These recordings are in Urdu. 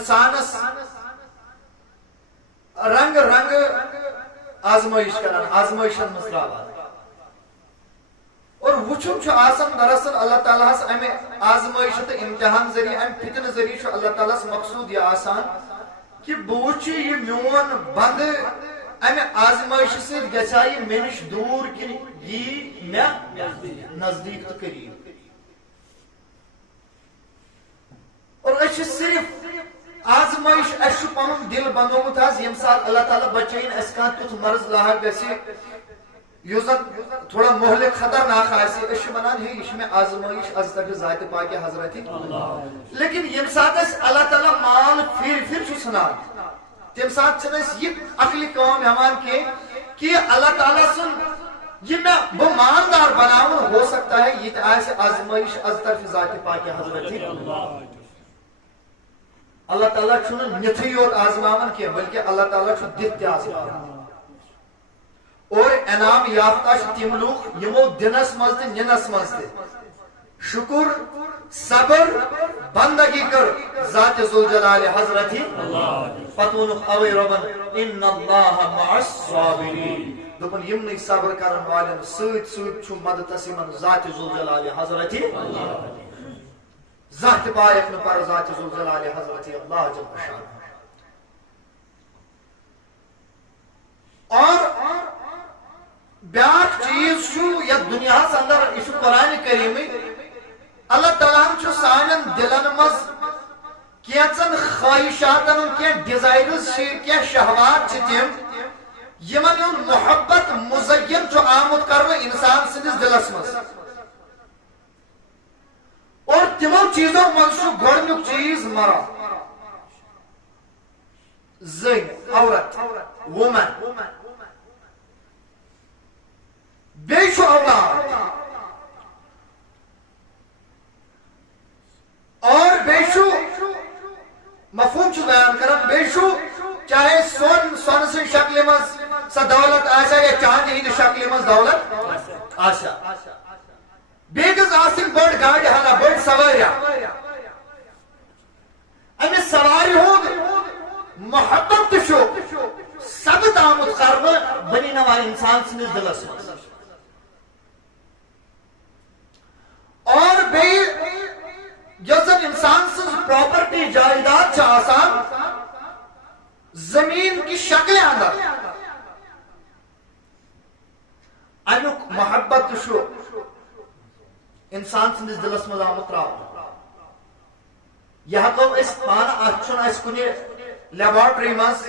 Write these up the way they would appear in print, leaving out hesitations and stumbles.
انسانس رنگ رنگ آزمائش کران آزمائشن مز تراوان اور وچھن چھ آسان دراصل اللہ تعالیٰ ہس امہ آزمائش تو امتحان ذریعہ ام فتن ذریعہ چھ اللہ تعالیٰ مقصود یہ آسان کہ بوچھ یہ میون بند امہ آزمائش سے گژھا یہ مے نش دور کن یہ مے نزدیک تو قریب اور اس صرف آزمائش اس پن دل بنومت یم سات اللہ تعالیٰ بچین اس کان تیتھ مرض لاحق گژھِ یُس زن تھوڑا مہلک خطرناک آسہِ أسۍ چھِ ونان ہے یہ چھِ مےٚ آزمائش از تک ذات پاک حضرت لیکن یم سات اس اللہ تعالیٰ مال پھر چھُ ژھٕنان تم سات چھنہٕ أسۍ یہِ عقلی کٲم ہٮ۪وان کینٛہہ کہ اللہ تعالیٰ سُنٛد یہ میں بہٕ مالدار بناون ہو سکتا ہے یہ آسہِ آزمائش از طرف ذات پاک حضرت اللہ تعالیٰ چھُنہٕ نِتھٕے یوت آزماون کینٛہہ بلکہ اللہ تعالیٰ چھُ دِتھ تہِ آزماون اور انعام یافتہ تم لوگ یمو دنس مز تو ننس مز شکر صبر بندگی کر ذات ذوالجلال حضرت فتون اوے ربن ان اللہ مع الصابرین دپن یمن صبر کرن والن سۭتۍ سۭتۍ چھُ مددس یمن ذات ذوالجلال حضرت ذات پایک نہ پر ذات ذوالجلال حضرت اللہ جل شانہ اور بیاکھ چیز یا دنیا اندر یہ قرآن کریم اللہ تعالیٰ سان دلن مز کینچن خواہشاتن کی ڈیزائرز کی شہوات تم یمن محبت مزین آمت کر انسان سندس دلس مز اور تمو چیزوں مز گۄڈنیُک چیز مرا زن عورت وومن بیشو اولاد اور بیشو مفہوم چھ بیان کرن بیشو چاہے سون سے شکل مز سا دولت آسا یا چاند ہند شکل مز دولت آسا بیگز آسن بڑ گاڑی حالا بڑ سواریا امی سواری ہوں محبت تشو سب تامت کرنا بنی نوا انسان سنس دلس مز اور انسان سے پراپرٹی جائیداد آسان زمین کی شکل اندر امیک محبت شو انسان سندس دلس مز آمت تراؤ یہ ہکو اس پانا اتھن اس کن لیبارٹری مز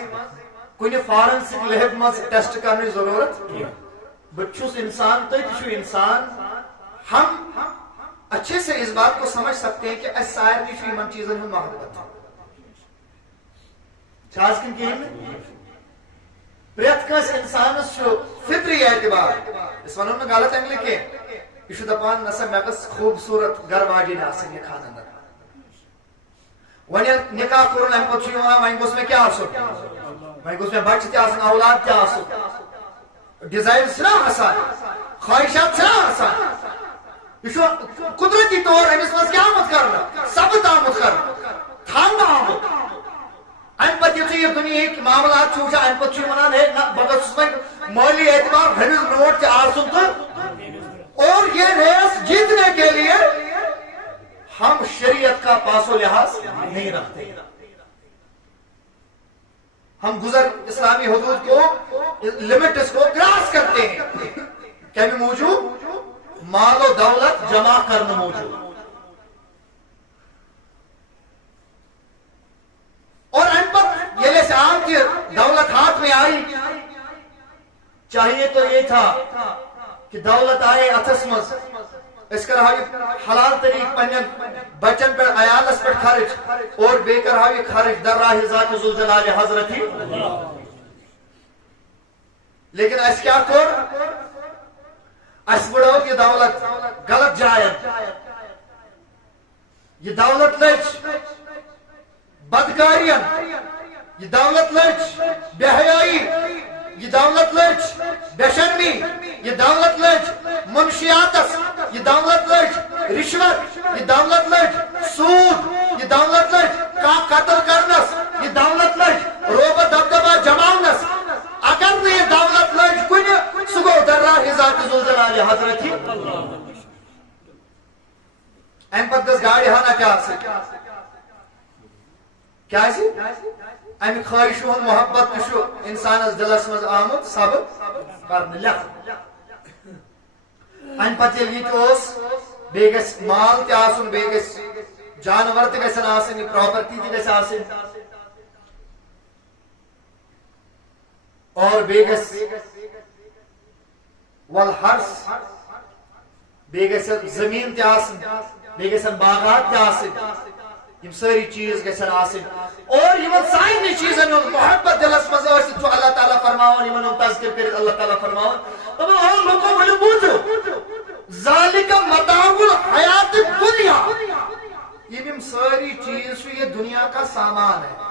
کن فارنسک لیب مز ٹیسٹ کرنے ضرورت بچوس انسان تو انسان ہم اچھے سے اس بات کو سمجھ سکتے ہیں کہ اس سائر نیشو ایمان چیزن ہم محبت ہے چھاز کن کی ہم پریت کس انسان شو فطری اعتبار اس ونوں میں غلط انگلی کے ایشو دپان نسا مگس خوبصورت گھر واجی ناسن یہ خاندان در ونی نکاح کرن ام پتہ یوان وین گوس میں کیا آسو وین گوس میں بچہ تہ آسن اولاد تہ آسو ڈیزائر چھنا آسان خواہشات چھنا آسان یہ قدرتی طور امس مز کیا آمت کرنا سب آمت کرنا تھانا آمت ام پتہ یہ دنیا کے معاملات چھوٹا ام پتہ ونان ہے بغس میں مالی اعتبار ہمز نوٹ تہ آسن تو اور یہ ریس جیتنے کے لیے ہم شریعت کا پاس و لحاظ نہیں رکھتے ہم گزر اسلامی حدود کو لمٹس کو کراس کرتے ہیں کیا بھی موجود مال و دولت جمع کرنا موجود اور ان پر یہ سے عام کی دولت ہاتھ میں آئی چاہیے تو یہ تھا کہ دولت آئے اتھس مز اس کا رہا حلال طریق پنین بچن پر عیالس پر خرچ اور بے کر رہا خرچ در راہ ذات ذوالجلال حضرت ہی لیکن اس کیا کر اس بڑھو یہ دولت غلط جائن یہ دولت لچ بدکارین یہ دولت لچ بے حیائی یہ دولت لچ بے شرمی یہ دولت لچ منشیاتس یہ دولت لچ رشوت یہ دولت لچ سود یہ دولت لچ کا قتل کرنس حضرت ام پتہ گھس گاڑی ہانا کیا امہ خواہش ہند محبت تہ انسانس دلس مز آمت سبب کرنے لکھ ام پتہ یہ بیٚیہِ گژھِ مال تہِ آسُن بیٚیہِ گژھِ جانور تہِ گژھن آسٕنۍ یہِ پراپرٹی تہِ گژھِ آسٕنۍ اور بیٚیہِ گژھِ والحرث بیٚیہِ گژھِ زٔمیٖن تہِ آسٕنۍ بیٚیہِ گژھن باغات تہِ آسٕنۍ یم ساری چیز گژھن آسٕنۍ اور یمن سارنٕے چیزن ہُنٛد محبت دلس منٛز ٲسِتھ چھُ اللہ تعالیٰ فرماوان یمن ہُنٛد تذکر کٔرِتھ اللہ تعالیٰ فرماوان دپان او لوٗکو ؤلِو بوٗزِو ذالک متاع الحیات الدنیا یہ ساری چیز یہ دنیا کا سامان ہے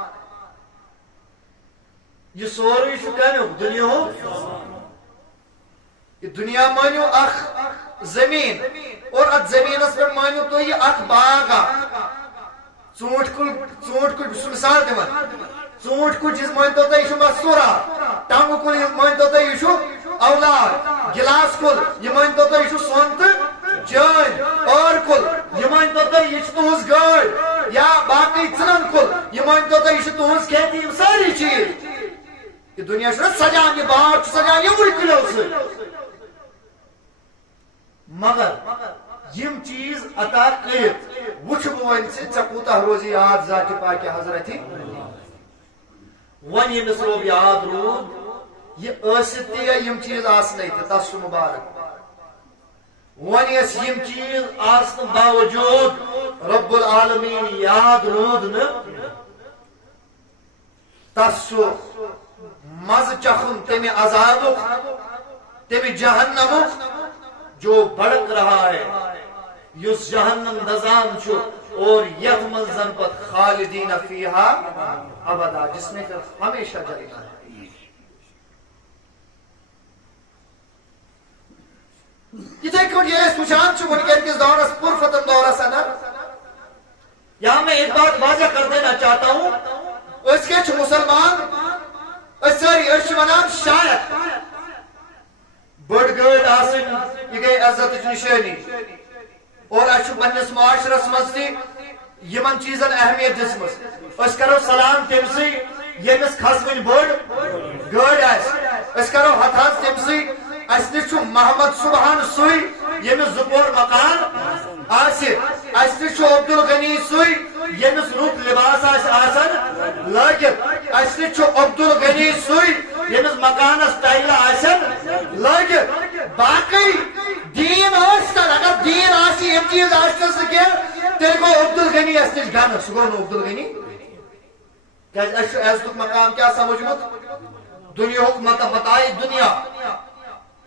یہ سوری کمیک دنیا یہ دنیا مانو اخ زمین اور ات زمینس پہ مانو تو یہ اخ باغ ژوٗنٛٹھ کُلۍ مثال دِوان ژوٗنٛٹھ کُلۍ یُس مٲنۍتو تُہۍ یہِ چھُ مَستوٗرا ٹنٛگہٕ کُل مٲنۍتو تُہۍ یہِ چھُ اولاد گِلاس کُل یہِ مٲنۍتو تُہۍ یہِ چھُ سۄن تہٕ چٲنۍ ٲر کُل یہِ مٲنۍتو تُہۍ یہِ چھِ تُہٕنٛز گٲڑۍ یا باقٕے ژٕنن کُل یہِ مٲنۍتو تُہۍ یہِ چھِ تُہٕنٛز کھیتی یِم سٲری چیٖز یہِ دُنیا چھُنہ سجان یہِ باغ چھُ سجان یِموٕے کُلیو سۭتۍ مگر یم چیز عطا کٔرِتھ وٕچھ بہٕ وۄنۍ ژےٚ کوٗتاہ روزی یاد ذاتِ پاکہِ حضرتِ وۄنۍ ییٚمِس رۄب یاد روٗد یہِ ٲسِتھ تہِ یا یم چیز آسنے تہِ تس چھُ مُبارک وۄنۍ ٲسۍ یم چیز آسنہٕ باوجوٗد رب العالمیٖن یاد روٗد نہٕ تس چھُ مزٕ چکھُن تمہِ عذابُک تمہِ جہنمُک جو بڑک رہا ہے یس جہنم نظام چھو اور یت منزن پت خالدین فیہا ابدا جس میں پھر ہمیشہ جلنا ہے یہ دیکھو یہ سوچان چھو منکر کس دورس پرفتن دورس اندر یہاں میں ایک بات واضح کر دینا چاہتا ہوں اس کے چھو مسلمان اس ساری ارش ونان شاید بڑ گٲڑۍ آسٕنۍ یہ گئی عزتٕچ نشٲنی اور اچھو پننس معاشرس مز تہِ یمن چیزن اہمیت دِژمٕژ أسۍ کرو سلام تٔمسٕے ییٚمِس کھسوٕنۍ بٔڑ گٲڑۍ آسہِ أسۍ کرو ہتھاز تٔمسٕے اسہِ نِش چھُ محمد صبحان سُے ییٚمِس زٕ پور مکان آسہِ اسہِ نِش چھُ عبدالغنی سُے ییٚمِس رُت لباس آسہِ آسان لٲگِتھ اسہِ نِش چھُ عبدالغنی سُے ییٚمِس مکانس ٹایلہٕ آسن لٲگِتھ باقٕے دین آسن اگر دین آسہِ یم چیز آسنس نہٕ کینٛہہ تیٚلہِ گوٚو عبدالغنی اسہِ نِش گنہٕ سُہ گوٚو نہٕ عبدالغنی کیازِ اسہِ چھُ عزتُک مقام کیٛاہ سمجھمُت دُنیاہُک متاع دُنیا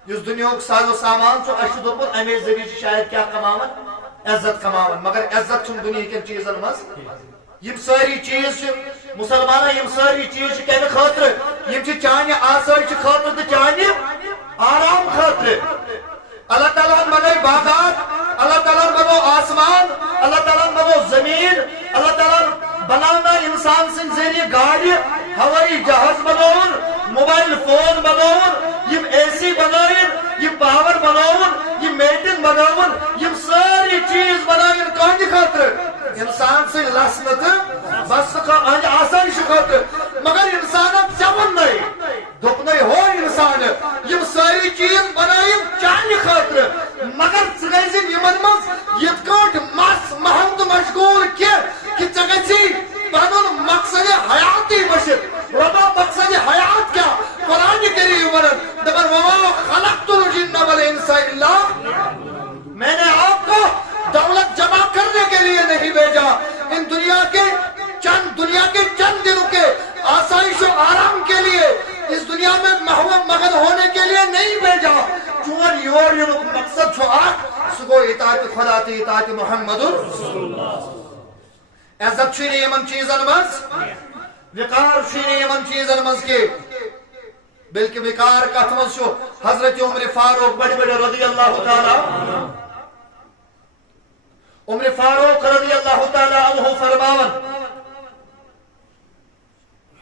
یُس دُنیاہُک سازو سامان چھُ اسہِ چھُ دوٚپمُت امے ذٔریعہٕ چھِ شاید کیٛاہ کماوان عزت کماوان مگر عزت چھُنہٕ دُنہِکٮ۪ن چیٖزن منٛز یم ساری چیز چھِ مسلمانن یم ساری چیز چھِ کمہِ خٲطرٕ یم چھِ چانہِ آسٲیشہِ خٲطرٕ تہٕ چانہِ آرام خٲطرٕ اللہ تعالیٰ ہن بنٲے باغات اللہ تعالیٰ ہن بنوو آسمان اللہ تعالیٰ ہن بنوو زمین اللہ تعالیٰ ہن بناونٲے انسان سٕنٛدۍ ذٔریعہٕ گاڑِ ہوٲیی جہاز بنووُن موبائل فون بنووُن یم اے سی بنٲیِن یم پاور بنووُن یم میٹنگ بنووُن یم سٲری چیز بنٲیِن کہنٛدِ خٲطرٕ انسان سٕنٛدۍ لسنہٕ تہٕ بسنہٕ أہنٛدِ آسٲیشہِ خٲطرٕ مگر انسانن ژےٚ ووٚننَے دوٚپنَے ہو انسان یم ساری چیز بنٲیِن چانہِ خٲطرٕ مگر ژٕ گژھِ یمن منٛز یِتھ کٲٹھۍ مس محم تہٕ مشغوٗل کینٛہہ کہ ژےٚ گژھی پنُن مقصد حیاتی بٔچھِتھ رۄبا مقصد حیات کیٛاہ قرآن کریم ونان دپان وما خلقت الجن والانس الا میں نے آپ کو دولت جمع کرنے کے لیے نہیں بھیجا ان دنیا کے چند دنوں کے آسائش و آرام کے لیے اس دنیا میں محو مگن ہونے کے لیے نہیں بھیجا چون یور یونک مقصد چھو اکھ سُہ گوٚو اطاعت خدا تہٕ اطاعت محمد عزت چھُے نہٕ یِمن چیٖزن منٛز وقار چھُے نہٕ یِمن چیٖزن منٛز کینٛہہ بلکہ وقار کتھ منٛز چھُ حضرت عمر فاروق بڑِ بڑِ رضی اللہ تعالیٰ عمر فاروق رضی اللہ تعالیٰ عنہ فرماون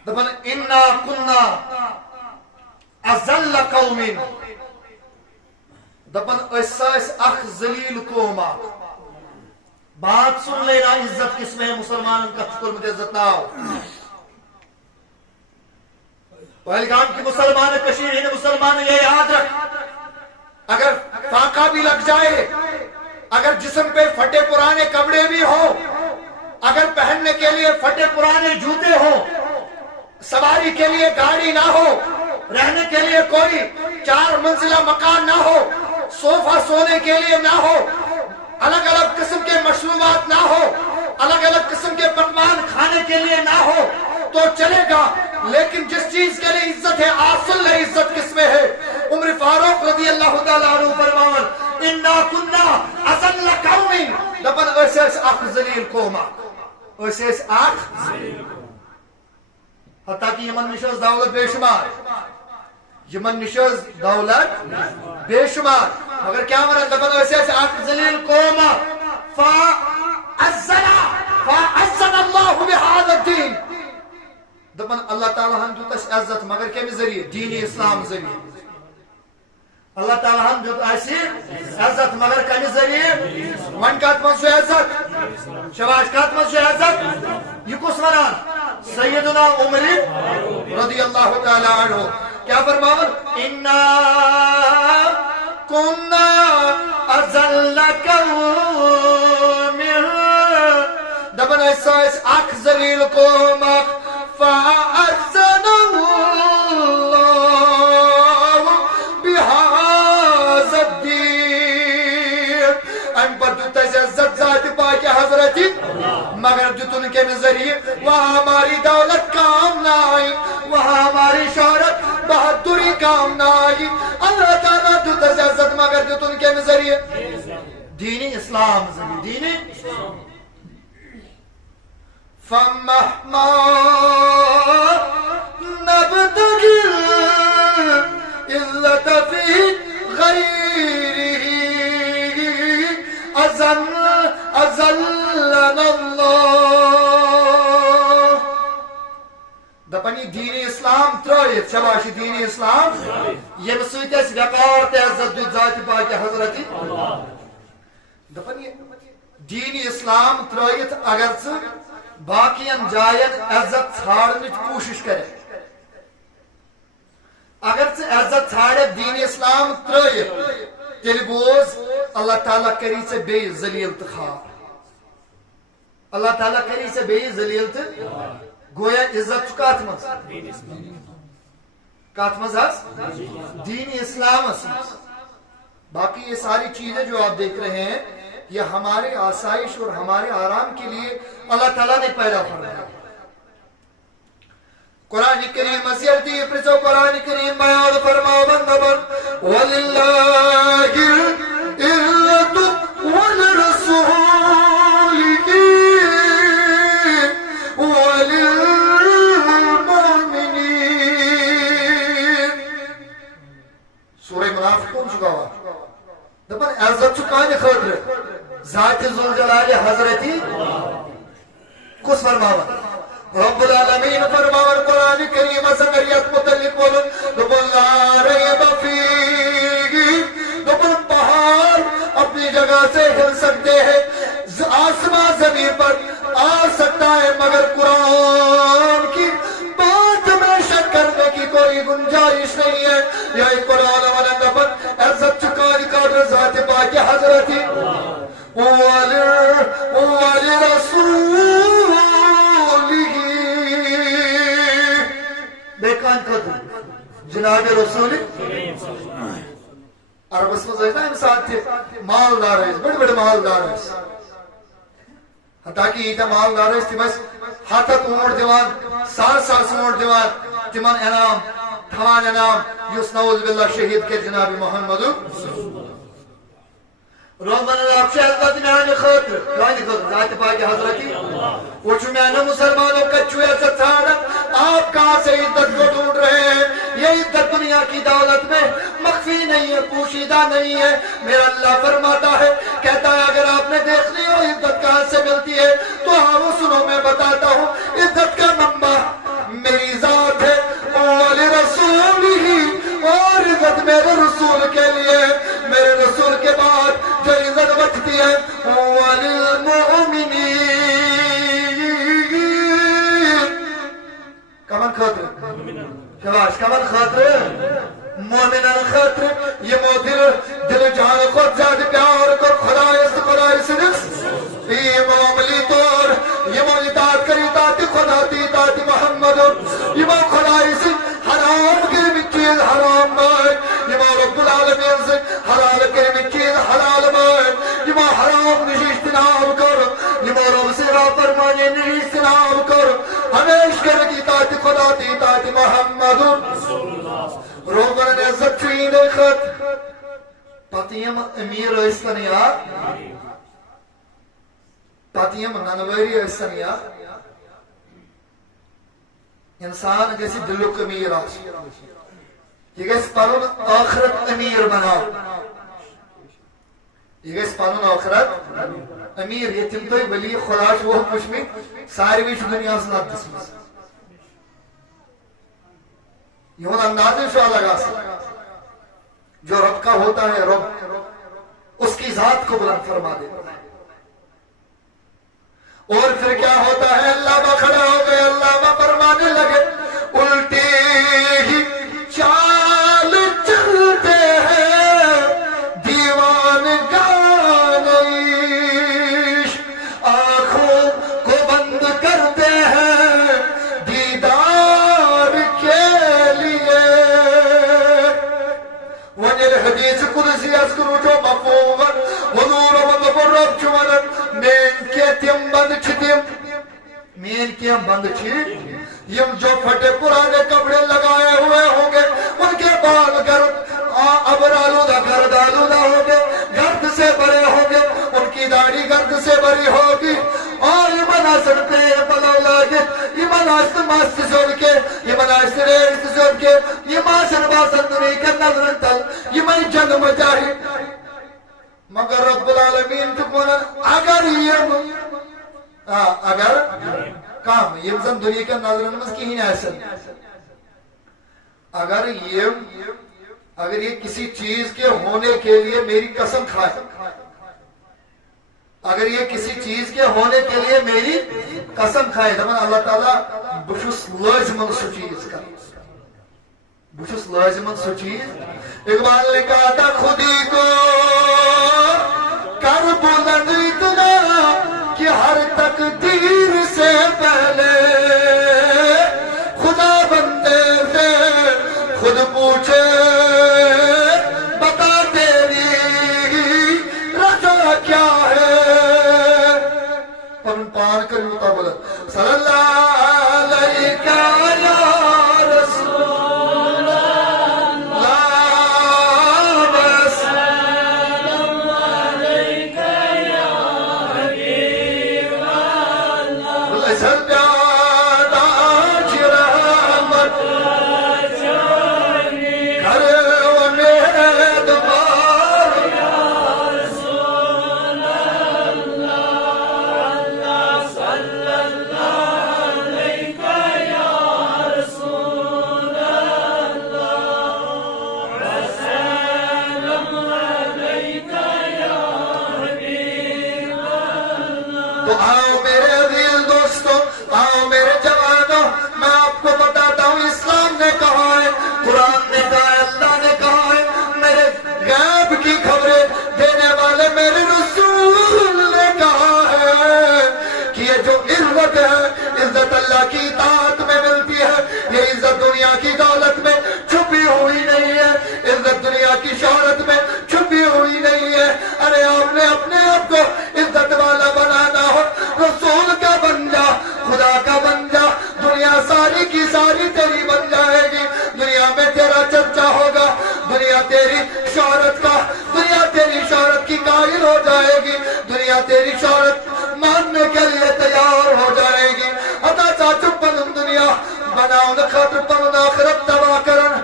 دپن انا كنا اذل قوم دپن اس اخ ذلیل قوم بات سن لینا عزت کس میں ہے مسلمان کا فکر عزت نہ ہو پہلگام کی مسلمان کشیر ہند مسلمان یہ یاد رکھ اگر فاقہ بھی لگ جائے اگر جسم پہ پھٹے پرانے کپڑے بھی ہو اگر پہننے کے لیے پھٹے پرانے جوتے ہو سواری کے لیے گاڑی نہ ہو رہنے کے لیے کوئی 4 منزلہ مکان نہ ہو صوفہ سونے کے لیے نہ ہو الگ الگ قسم کے مشروبات نہ ہو الگ الگ قسم کے پکوان کھانے کے لیے نہ ہو تو چلے گا لیکن جس چیز کے لیے عزت ہے اصل عزت کس میں ہے عمر فاروق رضی اللہ تعالیٰ عنہ فرماون انا کنا اذل قوم دپن اس اخ ذلیل قوم اس اخ حتیٰ کہ یمن نشز دولت بے شمار یمن نشز دولت بے شمار مگر کیا مرد دپن اس اخ ذلیل قوم فعزنا اللہ بهذا الدین دپن اللہ تعالیٰ ہم دیت اس عزت مگر کمی ذریعے دین اسلام ذریعے اللہ تعالیٰ ہم دیت اس عزت مگر کمی ذریعے من کات من سو عزت شواش کات من سو عزت یہ کس ونان سیدنا عمر رضی اللہ تعالیٰ عنہ کیا فرماون انا کنا اذل قوم دپن اس اخ ذلیل قوم فأعزنا الله بهذا الدين ان پر عزت ذات پاک حضرت مگر جو تن کے ذریعے وہاں ہماری دولت کام نہ آئی وہاں ہماری شہرت بہادری کام نہ آئی اللہ تعالیٰ جو عزت مگر جو تن کے ذریعے دین اسلام ذریعے دین اسلام فمهما نبتغي إلا في غيره أذلنا الله دپنی دین اسلام ترائیت شباش دین اسلام یم سویت اس وقار تے عزت ذات پاک حضرت دپنی دین اسلام ترائیت اگر سے باقین جائن عزت ژھانڈنچ کوشش کرے اگر سے عزت ژھانڈے دین اسلام ترائیت تیل بوز اللہ تعالیٰ کری سے بے ذلیل تخار اللہ تعالیٰ کری سے بے ذلیل تخار گویا عزت کات مز دین اسلام باقی یہ ساری چیزیں جو آپ دیکھ رہے ہیں یہ ہمارے آسائش اور ہمارے آرام کے لیے اللہ تعالیٰ نے پیدا فرمایا قرآن کریم مسیحتی پرچو قرآن کریم بیان فرماؤ بندبر وَلِلَّهِ الْعِزَّةُ وَلِرَسُولِهِ وَلِلْمُؤْمِنِينَ سورہ منافقون چکا ہوا دبن عزت چکانے خطر ذات ذوالجلال حضرتی کس فرماون رب العالمین فرماون قرآن کریم زکریت متعلق بولن دبن لا ریب فیگی دبن پہاڑ اپنی جگہ سے ہل سکتے ہیں آسمان زمین پر آ سکتا ہے مگر قرآن کی بات میں شک کرنے کی کوئی گنجائش نہیں ہے یہی قرآن والا دبن عزت چکانے کا ذات پاک حضرتی جناب رسول عربس میں زیادہ انسان تھے مالدار ہے بڑے بڑے مالدار ہے حتیٰ کہ یہ مالدار ہے تمہیں ہاتھت اونٹ دیوان ساس اونٹ دیوان تمہیں انعام تھوان انعام یس نعوذ باللہ شہید کے جناب محمد رومن اللہ شہدت میانے خطر ذات پاک حضرتی وچو میانے مسلمانوں کا چوئے عزت ژھانڈا آپ کہاں سے عزت کو ڈھونڈ رہے ہیں یہ عزت دنیا کی دولت میں مخفی نہیں ہے پوشیدہ نہیں ہے میرا اللہ فرماتا ہے کہتا ہے اگر آپ نے دیکھ لی ہو عزت کہاں سے ملتی ہے تو ہاں وہ سنو میں بتاتا ہوں عزت کا منبع میری ذات ہے اور رسول ہی اور عزت میرے رسول کے لیے میرے شباش کمن خاطر مومنان خاطر یمو دل جان خود زیادہ پیار کر خدای صدق یمو عملی طور یمو اطاعت کری اطاعت خدا دی اطاعت محمد یمو خدای سے حرام کرمی چیز حرام مائن یمو رب العالمین سے حلال کرمی چیز حلال مائن یمو حرام نشی اجتناب کر یمو رب سے را فرمانے نشی اجتناب کر ہمیش کرکی اطاعت خدا دی اطاعت محمد روغن عزت چوئین خط پتیم امیر ایستن یا پتیم ننوری ایستن یا انسان کسی دلوک امیر آش یہ گیس پانون آخرت امیر بناو یہ گیس پانون آخرت امیر یہ تم توی بلی خلاش وہ مشمی ساری ویش دنیا سنات دسمس یوں انداز شاہ لگا سکتا جو رب کا ہوتا ہے رب اس کی ذات کو بلند فرما دیتا ہے اور پھر کیا ہوتا ہے اللہ با کھڑا ہو گئے اللہ با فرمانے لگے الٹی ہی چال چلتے ہیں دیوان گانیش آنکھوں کو بند کرتے ہیں دیدار کے لیے ونیل حدیث قدسی اذکرو جو مفہومن ونور ومدبر رب چونن مین کے تیم بند چھتیم مین کے بند چھت یم جو پھٹے پرانے کپڑے لگائے ہوئے ہوں گے ان کے بال گرد ابر آلودہ گرد آلودہ ہوں گے گرد سے بھرے ہوں گے ان کی داڑھی گرد سے بھری ہوگی اور ایمان آسن پہ بلو لاگے ایمان آسن ماست زور کے ایمان آسن ریست زور کے ایمان آسن باسن دنی کے نظرن تل ایمان جنم جاہی مگر رب العالمین تکونن اگر کام یہ زن دنیا کے نظرن مز کی ہی ایسن اگر یہ کسی چیز کے ہونے کے لیے میری قسم کھائے اگر یہ کسی چیز کے ہونے کے لیے میری قسم کھائے دمن اللہ تعالیٰ بشس لازمن سو چیز کا بشس لازمن سو چیز اقبال نے کہا تھا خودی کو کر بلند اتنا کہ ہر تقدیر سے پہلے خدا بندے سے خود پوچھے بتا تیری رجا کیا ہے پن پان کر ہوتا بلند صلی اللہ علیہ یا رسول اللہ وسلم علیک یا حبیب اللہ سجادہ رحمت گھر امید بار یا رسول اللہ صلی اللہ علیک یا رسول اللہ وسلم علیک یا حبیب اللہ تو آؤ میرے عزیز دوستو آؤ میرے جوانوں میں آپ کو بتاتا ہوں اسلام نے کہا ہے قرآن نے کہا ہے اللہ نے کہا ہے میرے غیب کی خبریں دینے والے میرے رسول نے کہا ہے کہ یہ جو عزت ہے عزت اللہ کی اطاعت میں ملتی ہے یہ عزت دنیا کی دولت میں چھپی ہوئی نہیں ہے عزت دنیا کی شہرت میں چھپی ہوئی نہیں ہے ارے آپ نے اپنے آپ کو عزت والا بنانا ہو رسول کا بن جا خدا کا بن جا دنیا ساری کی ساری تیری بن جائے گی دنیا میں تیرا چرچا ہوگا دنیا تیری شہرت کی قائل ہو جائے گی دنیا تیری شہرت ماننے کے لیے تیار ہو جائے گی اتا چاچو پنن دنیا بناؤن خاطر پنن آخرت تباہ کرن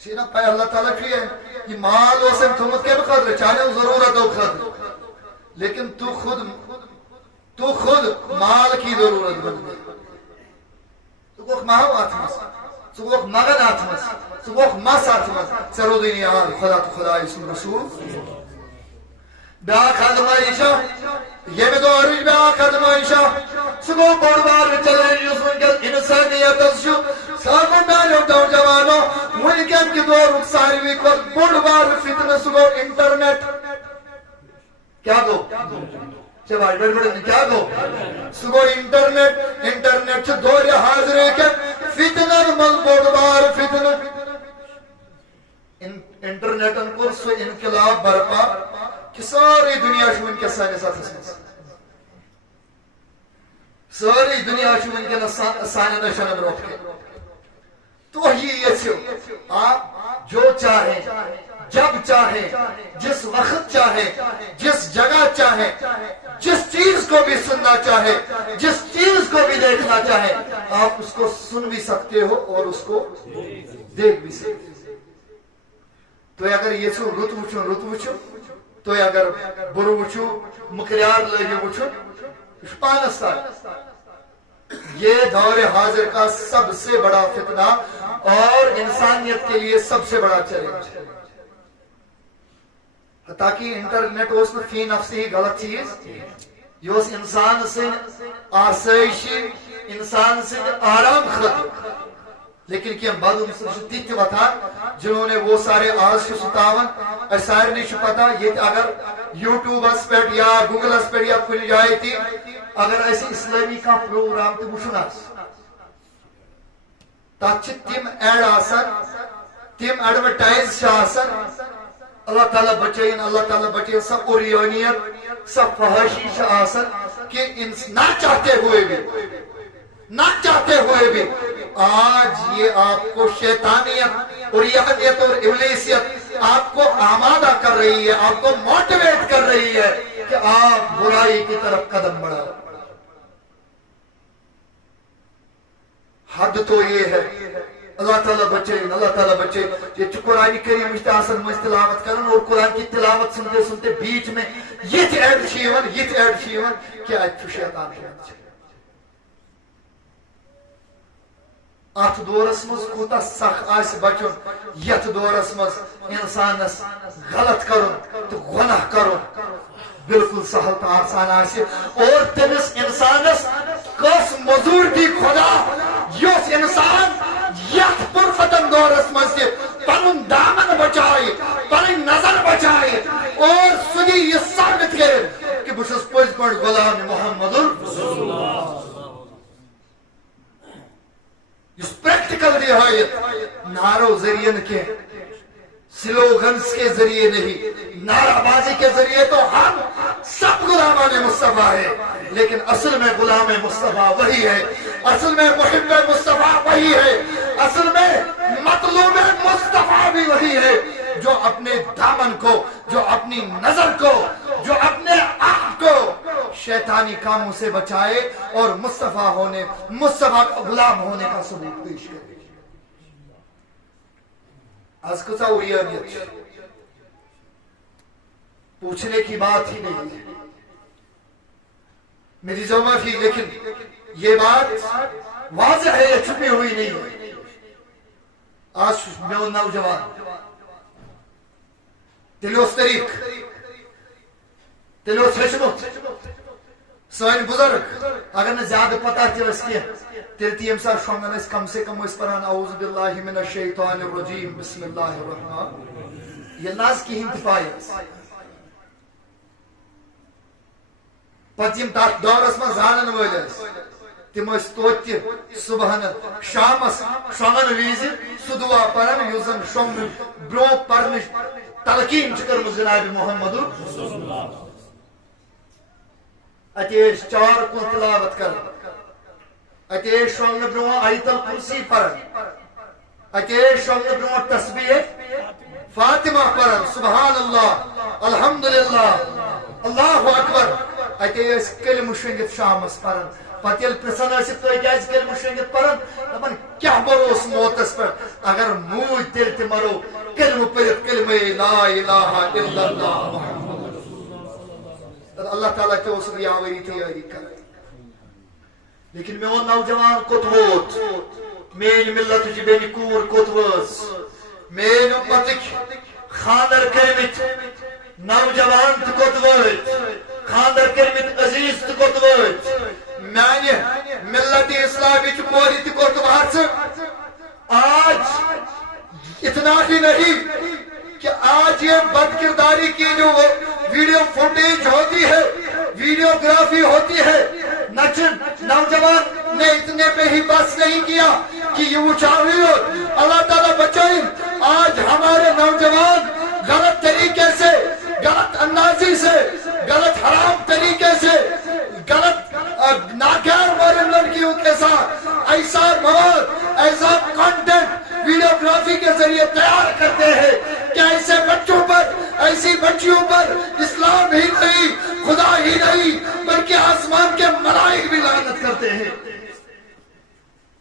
سینا پائے اللہ تعالیٰ کی ہے یہ مال وسن تمت کے بقدر چاہنے ضرورت ہو قدر لیکن تو خود مال کی ضرورت بن گئی تو گوخ ماہو آتمس تو گوخ مغن آتمس تو گوخ مس آتمس سرو دینی آن خدا تو خدا اسم رسول بیا خدمہ عیشہ یہ میں دو عرش بیا خدمہ عیشہ سگو بڑھ بار چلیں اس من کے انسانیت سو گو انٹرنیٹ کیا گو چواج بڑھ بڑھ کیا گو سو گو انٹرنیٹ چھ دور حاضر کے فتنن من بوڑ بار فتن انٹرنیٹن کو سو انقلاب برپا کہ ساری دنیا چھ ونکس سانس اتھس مز ساری دنیا چھ ونکس سانہ نشن برونٹ کے تو ہی یژھو آپ جو چاہیں جب چاہیں جس وقت چاہیں جس جگہ چاہیں جس چیز کو بھی سننا چاہے جس چیز کو بھی دیکھنا چاہے آپ اس کو سن بھی سکتے ہو اور اس کو دیکھ بھی سکتے ہو تو اگر یہ سو رت وچو تو اگر بر وچو مکریار لگی وچو پانس تک یہ دور حاضر کا سب سے بڑا فتنہ اور انسانیت کے لیے سب سے بڑا چیلنج ہے تاکہ انٹرنیٹ اس میں فی نفسی غلط چیز یہ اس انسان سے آسائشی انسان سے آرام خطر لیکن کیا بعد تیت وطان جنہوں نے وہ سارے آز کے ستاون اسائر نہیں پتا یہ اگر یوٹیوب اس پر یا گوگل اس پر یا کھل جائے تھی اگر ایسی اسلامی کا پروگرام تے وچھنا تاچ تم ایڈ آسن تم ایڈورٹائز آسن اللہ تعالیٰ بچائیں سب اوریونیت سب فحاشی آسن کہ نہ چاہتے ہوئے بھی آج یہ آپ کو شیطانیت اوریانیت اور ابلیسیت آپ کو آمادہ کر رہی ہے آپ کو موٹیویٹ کر رہی ہے کہ آپ برائی کی طرف قدم بڑھاؤ حد تو یہ ہے اللہ تعالیٰ بچے یہ قرآن کریم مشتاثر مجھ تلاوت کرن اور قرآن کی تلاوت سنتے سنتے بیچ میں یہ ایڈ شیون کہ اچھو شیطان ات دورس مز کوتا سخ آس بچن یت دورس مز انسانس غلط کرن تو گناہ کرن بالکل سہل تو آسان آسے اور تمس انسانس کس مزور دی خدا یس انسان یت پرفتن دورس مز پنن دامن بچائے پنن نظر بچائے اور سدی یہ ثابت کرے کہ بس پز پہ غلام محمد اس پریکٹیکل رعایت نعروں ذریعے کے سلوگنز کے ذریعے نہیں نعرہ بازی کے ذریعے تو ہم سب غلامان مصطفیٰ ہیں لیکن اصل میں غلام مصطفیٰ وہی ہے اصل میں محب مصطفیٰ وہی ہے اصل میں مطلوب مصطفیٰ بھی وہی ہے جو اپنے دامن کو جو اپنی نظر کو جو اپنے آپ کو شیطانی کاموں سے بچائے اور مصطفیٰ کا غلام ہونے کا ثبوت پیش کرے آج کچھ اوریانیت پوچھنے کی بات ہی نہیں ہے میری زمہ تھی لیکن یہ بات واضح ہے یہ چھپی ہوئی نہیں ہے آج میں وہ نوجوان دلوس طریق دلوس حشمت سوئن بزرگ اگر نے زیادہ پتہ تھی اس کیا تیرتی امسا شونگن اس کم سے کم اس پران اعوذ باللہ من الشیطان الرجیم بسم اللہ الرحمن یہ ناز کی انتفاعی پتیم تاک دور اس میں زانن ویلیس تم اس توتی صبحن شامس شونگن ویزی سدوا پرن یوزن شونگن برو پرنش تلقین چکر مزناب محمد اتیش چار کل تلاوت کر اتیش شونگن برو آیت القرسی پرن اتیش شونگن برو تسبیح فاطمہ پرن سبحان اللہ الحمدللہ اللہ اکبر اتیش کلم شنگت شامس پرن پتیل پرسن آسیت تو ایجاز کلم شنگت پرن دپن کیا بروس موتس پر اگر موج تیل تی مرو کلم پرت کلم لا الہ الا اللہ محمد اللہ تعالیٰ کے اس ریاوری تیاری کرے لیکن میں وہ نوجوان کتوت مین ملت جبین کور کتوز مین امتک خاندر کرمت نوجوان تکتوت خاندر کرمت عزیز تکتوت معنی ملت اسلامی چکوری تکتوت آج اتنا ہی نہیں کہ آج یہ بد کرداری کی جو ویڈیو فوٹیج ہوتی ہے، ویڈیوگرافی ہوتی ہے، نوجوان نے اتنے پہ ہی بس نہیں کیا کہ یہ وچاوی اللہ تعالیٰ بچائیں. آج ہمارے نوجوان غلط طریقے سے، غلط اندازی سے، غلط حرام طریقے سے، غلط ناگہر والے لڑکیوں کے ساتھ ایسا مواد، ایسا کانٹینٹ ویڈیوگرافی کے ذریعے تیار کرتے ہیں کہ ایسے بچوں پر، ایسی بچیوں پر اسلام ہی نہیں، خدا ہی نہیں، بلکہ آسمان کے ملائک بھی لعنت کرتے ہیں.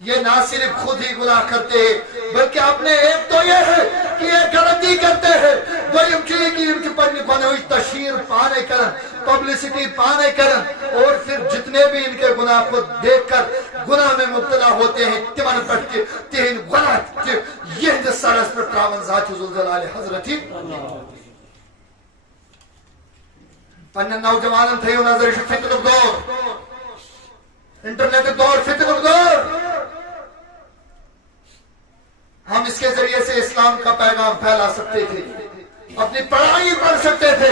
یہ نہ صرف خود ہی گناہ کرتے ہیں بلکہ اپنے ایک تو یہ ہے کہ یہ غلطی کرتے ہیں، دویم چیز کی ان کی پڑھنے پانے ہوئی تشہیر پانے کرن، پبلسٹی پانے کرن، اور پھر جتنے بھی ان کے گناہ کو دیکھ کر گناہ میں مبتلا ہوتے ہیں تمہن پڑھ کے تہن گناہ یہ جس سرس پر تراون ذات ذوالجلال حضرتی پنن نوجوانن تھیو نظر فتنک دور، انٹرنیٹ دور، فتنک دور. ہم اس کے ذریعے سے اسلام کا پیغام پھیلا سکتے تھے، اپنی پڑھائی پڑھ سکتے تھے،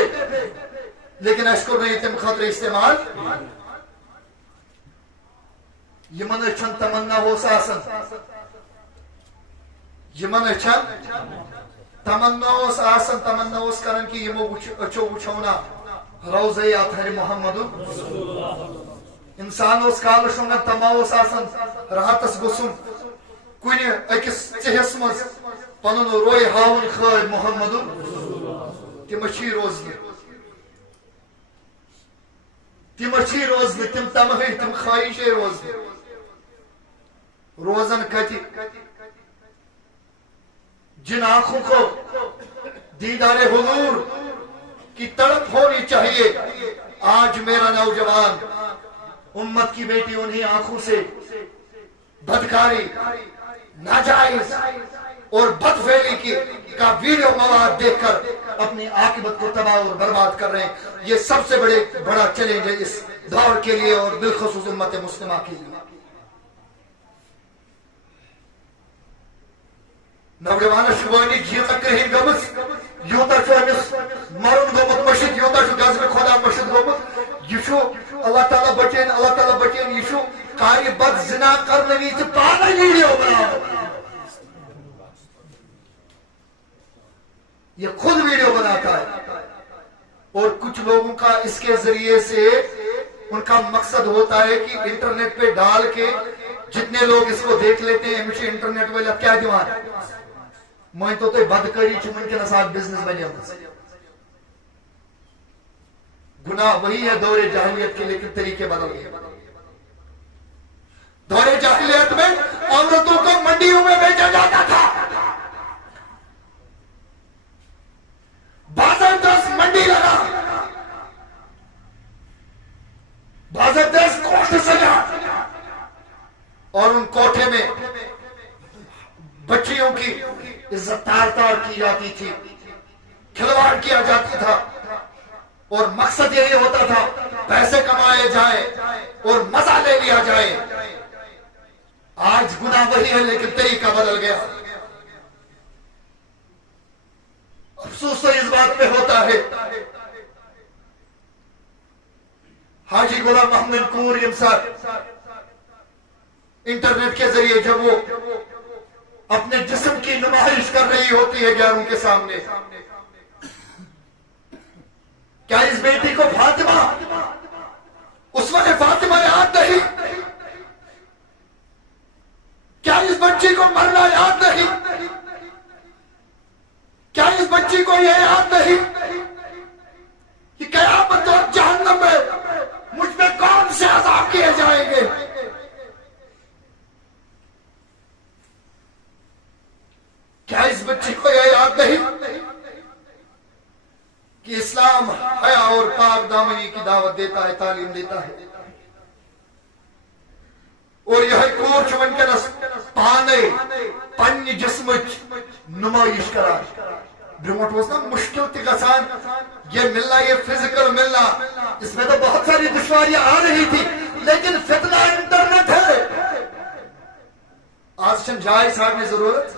لیکن اشکر نہیں تم خطر استعمال یمن اچھن تمنا ہو ساسن، یمن اچھن تمنا ہو ساسن، تمنا ہو کرن کی یمو اچھو وچھونا روزے اطہر محمد انسان اس کال شونگا تما ہو ساسن راحتس گسن کنی اکس چہس مز پنن روی ہاون خیر محمد تم چھی روزن، تم چھی روزن، تم تمہی تم خواہشے روزن، روزن کتی جن آنکھوں کو دیدار حضور کی تڑپ ہونی چاہیے. آج میرا نوجوان امت کی بیٹی انہی آنکھوں سے بدکاری، ناجائز اور بدفعلی کی کا ویڈیو مواد دیکھ کر اپنی عاقبت کو تباہ اور برباد کر رہے ہیں. یہ سب سے بڑا چیلنج ہے اس دور کے لیے اور بالخصوص امت مسلمہ کے لیے. نوجوان شوانی جیتا کرہی گمس یوتا چھو امس مرن گومت مشید، یوتا چھو غزب خدا مشید گومت، یہ چھو اللہ تعالیٰ بچین، اللہ تعالیٰ بچین، یہ چھو کاری بد زنا کرنوی تھی پانا ویڈیو بناو، یہ خود ویڈیو بناتا ہے. اور کچھ لوگوں کا اس کے ذریعے سے ان کا مقصد ہوتا ہے کہ انٹرنیٹ پہ ڈال کے جتنے لوگ اس کو دیکھ لیتے ہیں ہمیشہ انٹرنیٹ والے کیا دیوان میں تو بدکاری ممکن ساتھ بزنس بنے. گناہ وہی ہے دور جاہلیت کے، لیکن طریقے بدل گئے. دور جاہلیت میں عورتوں کو منڈیوں میں بیچا جاتا تھا، بازار دس منڈی لگا، بازار دس کوٹھ سجا، اور ان کوٹھے میں بچیوں کی عزت تار تار کی جاتی تھی، کھلواڑ کیا جاتا تھا، اور مقصد یہی ہوتا تھا پیسے کمائے جائیں اور مزہ لے لیا جائے. آج گناہ وہی ہے لیکن طریقہ بدل گیا. افسوس تو اس بات پہ ہوتا ہے حاجی غلام محمد کور صاحب انٹرنیٹ کے ذریعے جب وہ اپنے جسم کی نمائش کر رہی ہوتی ہے گیاروں کے سامنے، کیا اس بیٹی کو فاطمہ، اس وقت فاطمہ یاد نہیں؟ کیا اس بچی کو مرنا یاد نہیں؟ کیا اس بچی کو یہ یاد نہیں کہ قیامت اور جہنم میں مجھ پہ کون سے عذاب کیے جائیں گے؟ کیا اس بچی کو یہ یاد نہیں کہ اسلام حیا اور پاک دامنی کی دعوت دیتا ہے، تعلیم دیتا ہے؟ اور یہ کور چون کنس پانے پنہ جسم نمائش کران. برمٹ نا مشکل تھی گسان یہ ملنا، یہ فزیکل ملنا، اس میں تو بہت ساری دشواریاں آ رہی تھی، لیکن فتنہ انٹرنیٹ ہے. آج چن جائے چھاڑنے ضرورت،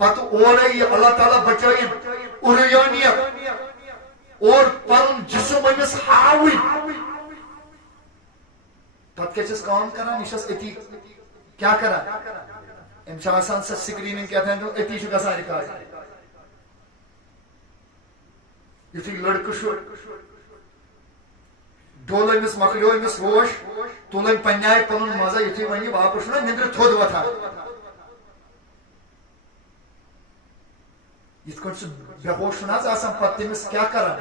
پتہ اورے اللہ تعالیٰ بچائیں اریانیت اور پن جسم امس ہاوی پتہ کیا چھس کام کران یہ اتی کیا کران امس آسان سا سکریننگ کیا تھا اتی چھ گژھان ریکارڈ یتھے لڑکہ ڈول امس مکلیو امس ہوش تُلن پنہ آیہِ پنن مزہ یتھے ون یہ واپس چھُنہ نندر تھوٚد وتھان یتھ کٔنۍ سُہ بے ہوش چھُنہ حظ آسان پتہٕ تٔمِس کیاہ کران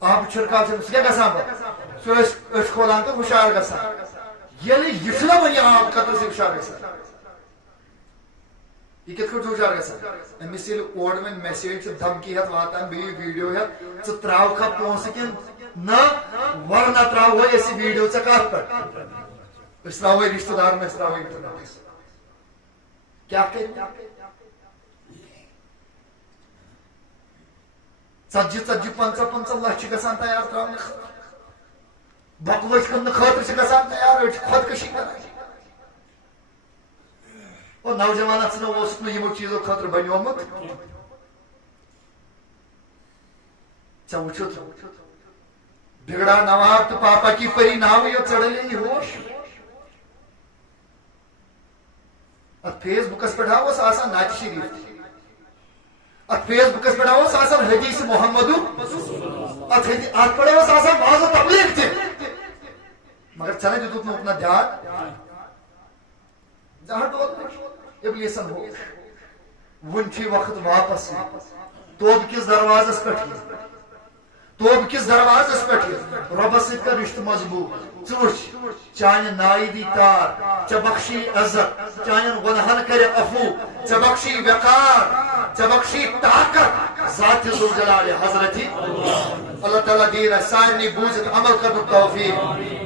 آب چھِرکاو چھِ سُہ کیاہ گژھان پتہٕ سُہ أچھ کھولان تہٕ ہُشار گژھان ییٚلہِ یہِ چھُنہ وۄنۍ آب خٲطرٕ سُہ ہُشار گژھان یہ کت کھٹ ہُشار گژھان أمِس ییٚلہِ اورٕ وۄنۍ میسیج چھِ دھمکی ہٮ۪تھ واتان بیٚیہِ ویٖڈیو ہٮ۪تھ ژٕ ترٛاوکھا پونٛسہٕ کِنہٕ نہ ورنہ ترٛاوہوے أسۍ یہِ ویٖڈیو ژےٚ کتھ پٮ۪ٹھ أسۍ ترٛاوہوے رشتہٕ دارن أسۍ ترٛاوہوے انٹرنیٹس کیاہ کرِ ژتجی ژتجی پنژہ پنژہ لچھ چھِ گژھان تیار ترٛاونہٕ خٲطرٕ بۄکہٕ وچ کٕننہٕ خٲطرٕ چھِ گژھان تیار أڑۍ چھِ خودکشی کران اور نوجوان ژٕ اوسُکھ نہٕ یِمو چیٖزو خٲطرٕ بنیومُت ژےٚ وٕچھُتھ بگڑا نواب تو پاپا کی پری ناو یو ژڑلے یہ ہوش ات فیس بکس پہ آسان نعت شریف ات فیس بکس پہ آسان حدیث محمد ات پہ آسان واض و تبلیغ تہ مگر ژے دتُکھ نہٕ اُکنا دھیان زہر ڈول ابلیسن ہو ون چھ وقت واپس توب کس دروازس پہ توب کس دروازس پہ ربس ست کر رشتہ مضبوط ژٕ چانہ نائدی تار ژے بخشی عزت چانن گنہن کر عفو ژے بخشی وقار ژے بخشی طاقت ذات ذوالجلال حضرت اللہ تعالیٰ دین سارنی بوزت عمل کرن توفیق